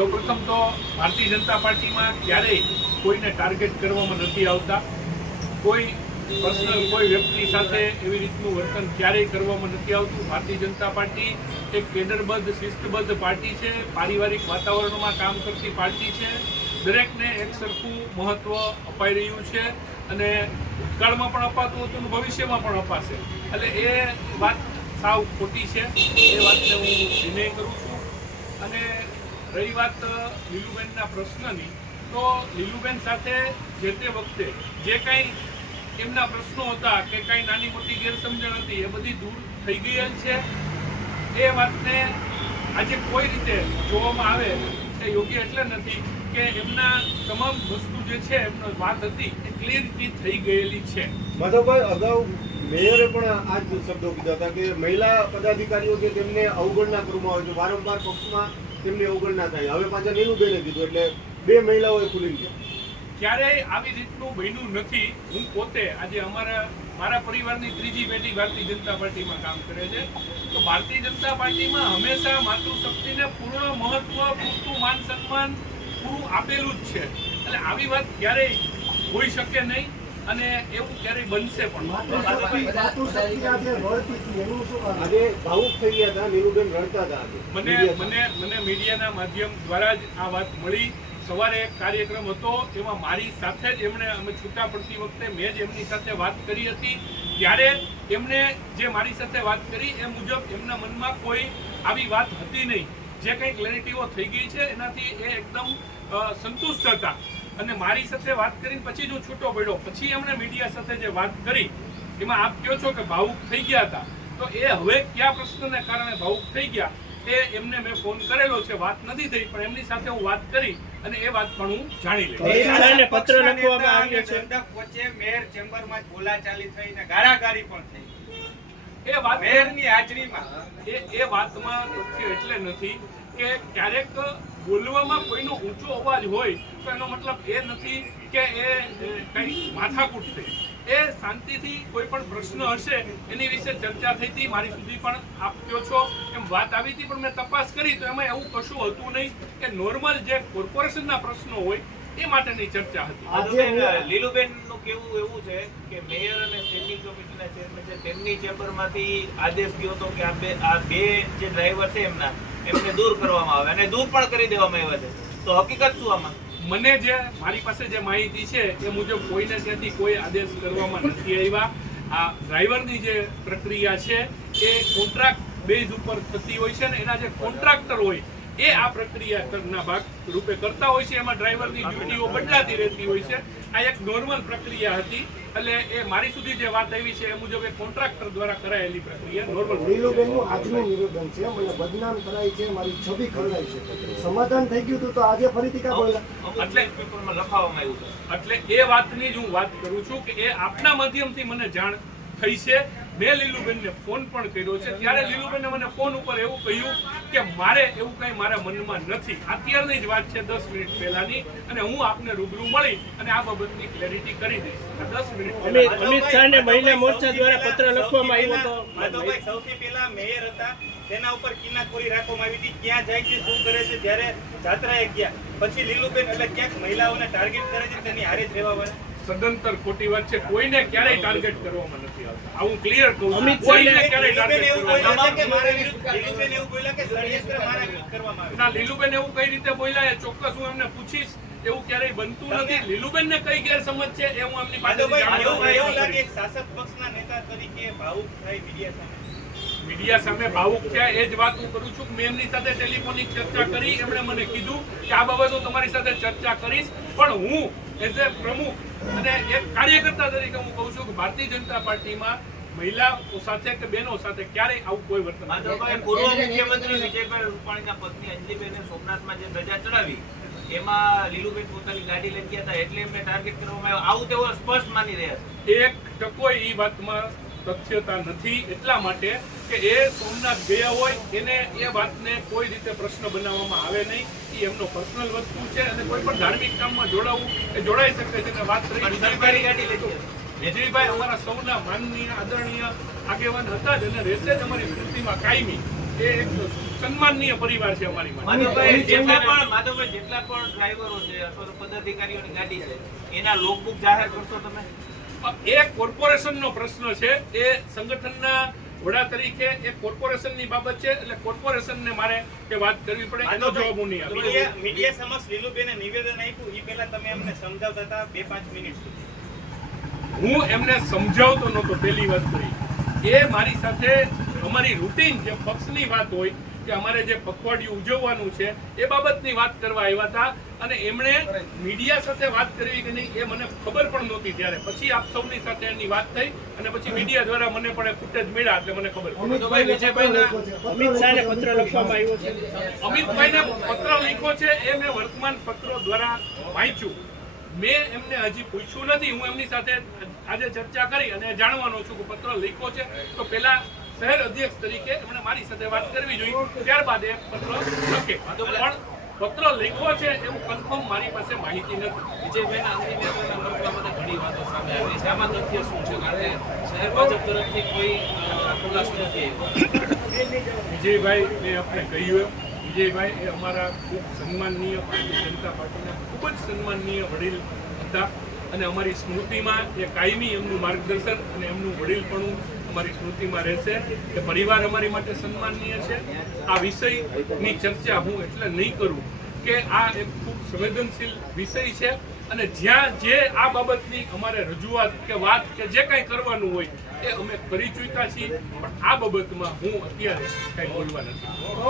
સૌપ્રથમ તો ભારતીય જનતા પાર્ટીમાં ક્યારેય કોઈને ટાર્ગેટ કરવામાં નથી આવતા કોઈ પર્સનલ કોઈ વ્યક્તિ સાથે એવી રીતનું વર્તન ક્યારેય કરવામાં નથી આવતું ભારતીય જનતા પાર્ટી એક કેડરબદ્ધ શિસ્તબદ્ધ પાર્ટી છે પારિવારિક વાતાવરણમાં કામ કરતી પાર્ટી છે દરેકને એક સરખું મહત્ત્વ અપાઈ રહ્યું છે અને ભૂતકાળમાં પણ અપાતું હતું ભવિષ્યમાં પણ અપાશે એટલે એ વાત સાવ ખોટી છે એ વાતને હું વિનય કરું છું અને રહી વાત લીલુબેનના પ્રશ્નની તો લીલુબેન સાથે જે તે વખતે જે કાંઈ એમના પ્રશ્નો હતા કે કાંઈ નાની મોટી ગેરસમજણ હતી એ બધી દૂર થઈ ગયેલ છે એ વાતને આજે કોઈ રીતે જોવામાં આવે એ યોગ્ય એટલે નથી કે એમના તમામ વસ્તુ જે છે એમનો વાત હતી એ ક્લિયરલી થઈ ગયેલી છે માધવભાઈ અગાઉ મેયરે પણ આ જ શબ્દો કીધા હતા કે મહિલા પદાધિકારીઓ કે તેમને અવગણના કરવામાં આવે છે વારંવાર પક્ષમાં તેમને તેમની ના થાય હવે પાછા નીરુબેને કીધું એટલે બે મહિલાઓએ ખુલી ગયા ક્યારેય આવી રીતનું બન્યું નથી હું પોતે આજે અમારા મારા પરિવારની ત્રીજી બેટી ભારતીય જનતા પાર્ટીમાં કામ કરે છે તો ભારતીય જનતા પાર્ટીમાં હંમેશા માતૃશક્તિને પૂર્ણ મહત્વ પૂરતું માન સન્માન પૂરું આપેલું જ છે એટલે આવી વાત ક્યારેય હોઈ શકે નહીં અને એવું ક્યારેય બનશે પણ થઈ ગયા મને મને મને મીડિયાના માધ્યમ દ્વારા જ આ વાત મળી સવારે એક કાર્યક્રમ હતો એમાં મારી સાથે જ એમણે અમે છૂટા પડતી વખતે મેં જ એમની સાથે વાત કરી હતી ત્યારે એમણે જે મારી સાથે વાત કરી એ મુજબ એમના મનમાં કોઈ આવી વાત હતી નહીં જે કંઈ ક્લેરિટીઓ થઈ ગઈ છે એનાથી એ એકદમ સંતુષ્ટ હતા અને મારી સાથે વાત કરીને પછી જ હું છૂટો પડ્યો પછી એમણે મીડિયા સાથે જે વાત કરી એમાં આપ કહો છો કે ભાવુક થઈ ગયા હતા તો એ હવે કયા પ્રશ્નને કારણે ભાવુક થઈ ગયા એ એમને મેં ફોન કરેલો છે વાત નથી થઈ પણ એમની સાથે હું વાત કરી અને એ વાત પણ હું જાણી લઈ પત્ર લખવામાં આવ્યો છે વચ્ચે મેયર ચેમ્બરમાં બોલાચાલી થઈ ને ગારાગારી પણ થઈ એ વાત મેયરની હાજરીમાં એ એ વાતમાં એટલે નથી કે ક્યારેક બોલવામાં કોઈનો ઊંચો અવાજ હોય તો એનો મતલબ એ નથી કે એ કંઈ માથાકૂટ છે એ શાંતિથી કોઈ પણ પ્રશ્ન હશે એની વિશે ચર્ચા થઈ હતી મારી સુધી પણ આપ્યો છો એમ વાત આવી હતી પણ મેં તપાસ કરી તો એમાં એવું કશું હતું નહીં કે નોર્મલ જે કોર્પોરેશનના પ્રશ્નો હોય એ માટેની ચર્ચા હતી લીલુબેન નું કેવું એવું છે કે મેયર અને સ્ટેન્ડિંગ કમિટીના ચેરમેન છે તેમની ચેમ્બરમાંથી આદેશ ગયો હતો કે આ બે આ બે જે ડ્રાઈવર છે એમના એમને દૂર કરવામાં આવે અને દૂર પણ કરી દેવામાં આવ્યા છે તો હકીકત શું આમાં મને જે મારી પાસે જે માહિતી છે એ મુજબ કોઈને ત્યાંથી કોઈ આદેશ કરવામાં નથી આવ્યા આ ડ્રાઈવરની જે પ્રક્રિયા છે એ કોન્ટ્રાક્ટ બેઝ ઉપર થતી હોય છે ને એના જે કોન્ટ્રાક્ટર હોય એ આ પ્રક્રિયાના ભાગ રૂપે કરતા હોય છે એમાં ડ્રાઈવરની ડ્યુટીઓ બદલાતી રહેતી હોય છે આ એક નોર્મલ પ્રક્રિયા હતી એટલે એ મારી સુધી જે વાત આવી છે એ મુજબ એ કોન્ટ્રાક્ટર દ્વારા કરાયેલી પ્રક્રિયા નોર્મલ નીરુબેનનું આજનું નિવેદન છે મને બદનામ કરાય છે મારી છબી ખરડાય છે સમાધાન થઈ ગયું તો આજે ફરીથી કા બોલ્યા એટલે લખાવવામાં આવ્યું એટલે એ વાતની જ હું વાત કરું છું કે એ આપના માધ્યમથી મને જાણ થઈ છે મેં લીલુબેનને ફોન પણ કર્યો છે ત્યારે લીલુબેને મને ફોન ઉપર એવું કહ્યું કે મારે એવું કંઈ મારા મનમાં નથી અત્યારની જ વાત છે દસ મિનિટ પહેલાની અને હું આપને રૂબરૂ મળી અને આ બાબતની ક્લેરિટી કરી દઈશ દસ મિનિટ અમિત શાહને મોરચા દ્વારા પત્ર લખવામાં આવ્યો હતો સૌથી પહેલા મેયર હતા તેના ઉપર કિનાખોરી રાખવામાં આવી હતી ક્યાં જાય છે શું કરે છે જ્યારે જાત્રાએ ગયા પછી લીલુબેન એટલે ક્યાંક મહિલાઓને ટાર્ગેટ કરે છે તેની હારે જ રહેવા વાળા સદંતર ખોટી વાત છે કોઈને ક્યારેય ટાર્ગેટ કરવામાં નથી આવતા આવું ક્લિયર કહું છું કોઈને ક્યારેય ટાર્ગેટ ના લીલુબેન એવું કઈ રીતે બોલ્યા એ ચોક્કસ હું એમને પૂછીશ એવું ક્યારેય બનતું નથી લીલુબેન ને કઈ સમજ છે એ હું એમની પાસે એવું લાગે શાસક પક્ષના નેતા તરીકે ભાવુક થાય મીડિયા સામે મીડિયા સામે ભાવુક થયા એ જ વાત હું કરું છું મેં સાથે ટેલિફોનિક ચર્ચા કરી એમણે મને કીધું કે આ બાબત તમારી સાથે ચર્ચા કરીશ પણ હું એઝ એ પ્રમુખ અને એક કાર્યકર્તા તરીકે હું કહું છું કે ભારતીય જનતા પાર્ટીમાં મહિલાઓ સાથે કે બહેનો સાથે ક્યારેય આવું કોઈ વર્તન પૂર્વ મુખ્યમંત્રી વિજયભાઈ રૂપાણીના પત્ની અંજલીબેને સોમનાથમાં જે ધજા ચડાવી એમાં લીલુબેન પોતાની ગાડી લઈ ગયા હતા એટલે એમને ટાર્ગેટ કરવામાં આવ્યો આવું તેઓ સ્પષ્ટ માની રહ્યા છે એક ટકો એ વાતમાં તથ્યતા નથી એટલા માટે કે એ સોમનાથ ગયા હોય એને એ વાતને કોઈ રીતે પ્રશ્ન બનાવવામાં આવે નહીં એ એમનો પર્સનલ વસ્તુ છે અને કોઈ પણ ધાર્મિક કામમાં જોડાવું એ જોડાઈ શકે છે અને વાત મેજરીભાઈ અમારા સૌના માનનીય આદરણીય આગેવાન હતા જ અને રહેશે જ અમારી સ્મૃતિમાં કાયમી એ એક સન્માનનીય પરિવાર છે અમારી માધવભાઈ જેટલા પણ માધવભાઈ જેટલા પણ ડ્રાઈવરો છે અથવા પદાધિકારીઓની ગાડી છે એના લોકબુક જાહેર કરશો તમે એ કોર્પોરેશનનો પ્રશ્ન છે એ સંગઠનના વડા તરીકે એ કોર્પોરેશનની બાબત છે એટલે કોર્પોરેશનને મારે તે વાત કરવી પડે એનો જવાબ હું નહીં આપું મીડિયા સમક્ષ લીલુબેને નિવેદન આપ્યું એ પહેલા તમે અમને સમજાવતા હતા બે પાંચ મિનિટ હું એમને સમજાવતો નહોતો પહેલી વાત કરી એ મારી સાથે અમારી રૂટીન જે પક્ષની વાત હોય કે અમારે જે પખવાડિયું ઉજવવાનું છે એ બાબતની વાત કરવા આવ્યા હતા અને એમણે મીડિયા સાથે વાત કરવી કે નહીં એ મને ખબર પણ નહોતી ત્યારે પછી આપ સૌની સાથે એની વાત થઈ અને પછી મીડિયા દ્વારા મને પણ ફૂટેજ મળ્યા એટલે મને ખબર અમિતભાઈને પત્ર પત્ર લખ્યો છે એ મેં વર્તમાન પત્રો દ્વારા વાંચ્યું મેં એમને હજી પૂછ્યું નથી હું એમની સાથે આજે ચર્ચા કરી અને જાણવાનો છું કે પત્ર લખ્યો છે તો પેલા શહેર અધ્યક્ષ તરીકે એમણે મારી સાથે વાત કરવી જોઈએ ત્યારબાદ એ પત્ર લખે પણ પત્ર લખ્યો છે એવું કન્ફર્મ મારી પાસે માહિતી નથી વિજયભાઈ આંતરિક બાબતે ઘણી વાતો સામે આવી છે આમાં તથ્ય શું છે કારણ કે શહેર ભાજપ તરફથી કોઈ ખુલાસો નથી વિજયભાઈ એ આપણે કહ્યું એમ વિજયભાઈ એ અમારા ખૂબ સન્માનનીય ભારતીય જનતા પાર્ટીના ખૂબ જ સન્માનનીય વડીલ હતા અને અમારી સ્મૃતિમાં એ કાયમી એમનું માર્ગદર્શન અને એમનું વડીલપણું મારી સ્મૃતિમાં રહેશે કે પરિવાર અમારી માટે સન્માનીય છે આ વિષયની ચર્ચા હું એટલે નહીં કરું કે આ એક ખૂબ સંવેદનશીલ વિષય છે અને જ્યાં જે આ બાબતની અમારે રજૂઆત કે વાત કે જે કાંઈ કરવાનું હોય એ અમે કરી ચૂક્યા છીએ પણ આ બાબતમાં હું અત્યારે કાંઈ બોલવા નથી